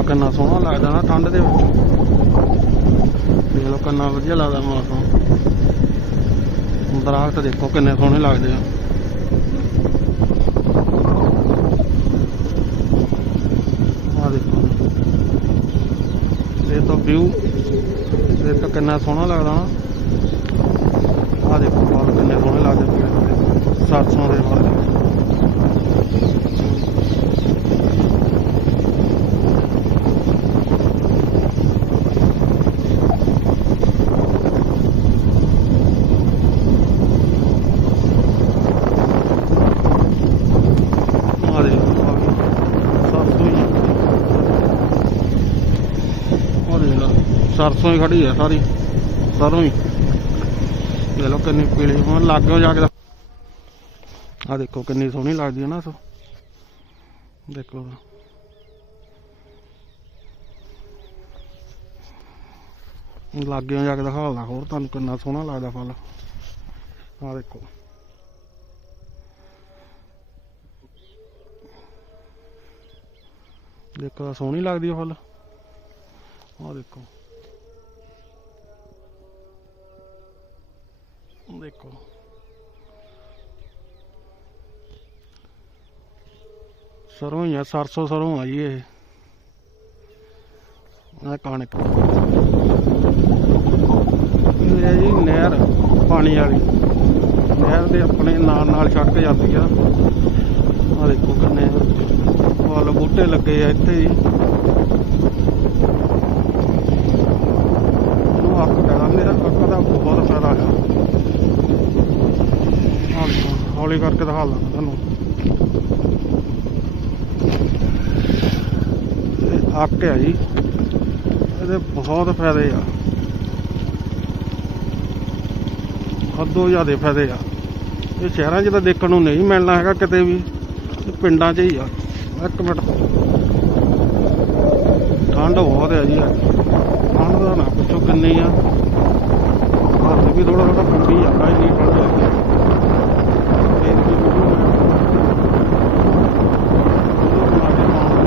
ਹਾਲਾ ਕਿੰਨਾ ਸੋਹਣਾ ਲੱਗਦਾ ਨਾ, ਠੰਡ ਦੇ ਵਿੱਚ। ਦੇਖ ਲਓ ਕਿੰਨਾ ਵਧੀਆ ਲੱਗਦਾ ਮੌਸਮ। ਦਰਖਤ ਦੇਖੋ ਕਿੰਨੇ ਸੋਹਣੇ ਲੱਗਦੇ ਆ। ਆ ਦੇਖੋ ਇਹ ਤਾਂ ਵਿਊ ਇਹ ਤਾਂ ਕਿੰਨਾ ਸੋਹਣਾ ਲੱਗਦਾ ਨਾ। ਆ ਦੇਖੋ ਬਾਲ ਕਿੰਨੇ ਸੋਹਣੇ ਲੱਗਦੇ ਪਏ ਸਰਸੋਂ ਦੇ ਬਾਲ ਆ ਦੇਖੋ ਆ ਗਈ। ਸਰਸੋਂ ਹੀ ਉਹ ਦੇਖ ਲਾ ਸਰਸੋਂ ਹੀ ਖੜੀ ਹੈ ਸਾਰੀ, ਸਰੋਂ ਹੀ। ਦੇਖ ਲਓ ਕਿੰਨੀ ਪੀਲੀ ਹੁਣ ਲੱਗਿਓ ਜਾ ਕੇ ਆ ਦੇਖੋ ਕਿੰਨੀ ਸੋਹਣੀ ਲੱਗਦੀ ਹੈ ਨਾ ਸੋ। ਦੇਖੋ ਲੱਗਿਓ ਜਾ ਕੇ ਦਿਖਾਉਂਦਾ ਹੋਰ, ਤੁਹਾਨੂੰ ਕਿੰਨਾ ਸੋਹਣਾ ਲੱਗਦਾ ਫਲ। ਆ ਦੇਖੋ। ਦੇਖੋ ਸੋਹਣੀ ਲੱਗਦੀ ਫੁੱਲ। ਆ ਦੇਖੋ। ਦੇਖੋ ਸਰੋਂ ਹੀ ਆ ਸਰਸੋਂ ਸਰੋਂ ਆ ਜੀ ਇਹ ਆ ਕਣਕ ਇਹ ਹੈ ਜੀ ਨਹਿਰ ਪਾਣੀ ਵਾਲੀ ਨਹਿਰ ਦੇ ਆਪਣੇ ਨਾਲ ਨਾਲ ਛੱਡ ਕੇ ਜਾਂਦੀ ਆ ਆ ਦੇਖੋ ਕਿੰਨੇ ਵੱਲ ਬੂਟੇ ਲੱਗੇ ਆ ਇੱਥੇ ਹੀ ਇਹਨੂੰ ਹੱਕ ਕਹਿਣਾ ਮੇਰਾ ਹੱਕ ਦਾ ਬਹੁਤ ਫਾਇਦਾ ਆ ਹੌਲੀ ਕਰਕੇ ਦਿਖਾ ਲਾਂ ਤੁਹਾਨੂੰ। ਇਹ ਹੱਕ ਹੈ ਜੀ। ਇਹਦੇ ਬਹੁਤ ਫਾਇਦੇ ਆ। ਹੱਦੋਂ ਜ਼ਿਆਦਾ ਫਾਇਦੇ ਆ। ਇਹ ਸ਼ਹਿਰਾਂ 'ਚ ਤਾਂ ਦੇਖਣ ਨੂੰ ਨਹੀਂ ਮਿਲਣਾ ਹੈਗਾ ਕਿਤੇ ਵੀ। ਪਿੰਡਾਂ 'ਚ ਹੀ ਆ। ਇੱਕ ਮਿੰਟ। ਠੰਡ ਬਹੁਤ ਹੈ ਜੀ। ਅੱਜ। ਠੰਡ ਦਾ ਨਾ ਪੁੱਛੋ ਕਿੰਨੀ ਆ। ਹੱਥ ਵੀ ਥੋੜਾ ਥੋੜਾ ਕੰਬੀ ਜਾਂਦਾ ਇੰਨੀ ਠੰਡ ਲੱਗਦੀ ਆ। ਫੇਰ ਵੀ ਵੀਡੀਓ ਬਣਾ- ਵੀਡੀਓ ਬਣਾ ਕੇ ਪਾਉਣ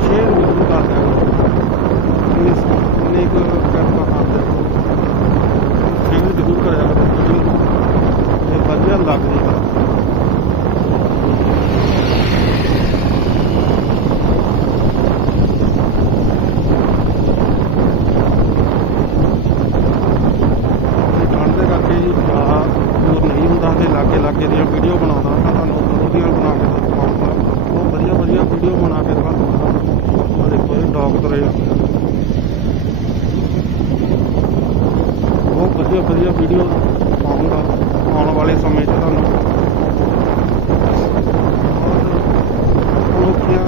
ਸ਼ੇਅਰ ਵੀ ਜ਼ਰੂਰ ਕਰ ਦਿਆ ਕਰੋ ਇਸ ਨੇ ਕੋ ਕਰਨਾ ਕਰਦੇ ਸ਼ੇਅਰ ਜ਼ਰੂਰ ਕਰਿਆ ਕਰੋ ਵੀਡੀਓ ਤੇ ਵਧੀਆ ਲੱਗਦੀ ਆ ਇਹ ਜੀ ਬਾਹਰ ਨਹੀਂ ਹੁੰਦਾ ਤੇ ਲਾਗੇ ਲਾਗੇ ਦੀਆਂ ਵੀਡੀਓ ਬਣਾਉਂਦਾ ਮੈਂ ਤੁਹਾਨੂੰ ਉਹਦੀਆਂ ਬਣਾ ਕੇ ਦਿਖਾਉਂਦਾ ਬਹੁਤ ਵਧੀਆ ਵਧੀਆ ਵੀਡੀਓ ਬਣਾ ਕੇ ਦਿਖਾਉਂਦਾ ਆ ਦੇਖੋ ਇਹ ਡੌਗ ਤੁਰੇ ਬਹੁਤ ਵਧੀਆ ਵਧੀਆ ਵੀਡੀਓ ਪਾਉਂਗਾ ਆਉਣ ਵਾਲੇ ਸਮੇਂ 'ਚ ਤੁਹਾਨੂੰ। ਲੋਕੀਆਂ,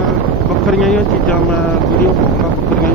ਵੱਖਰੀਆਂ ਜਿਹੀਆਂ ਚੀਜ਼ਾਂ ਮੈਂ ਵੀਡੀਓ ਪਾਉਂਗਾ ਵੱਖਰੀਆਂ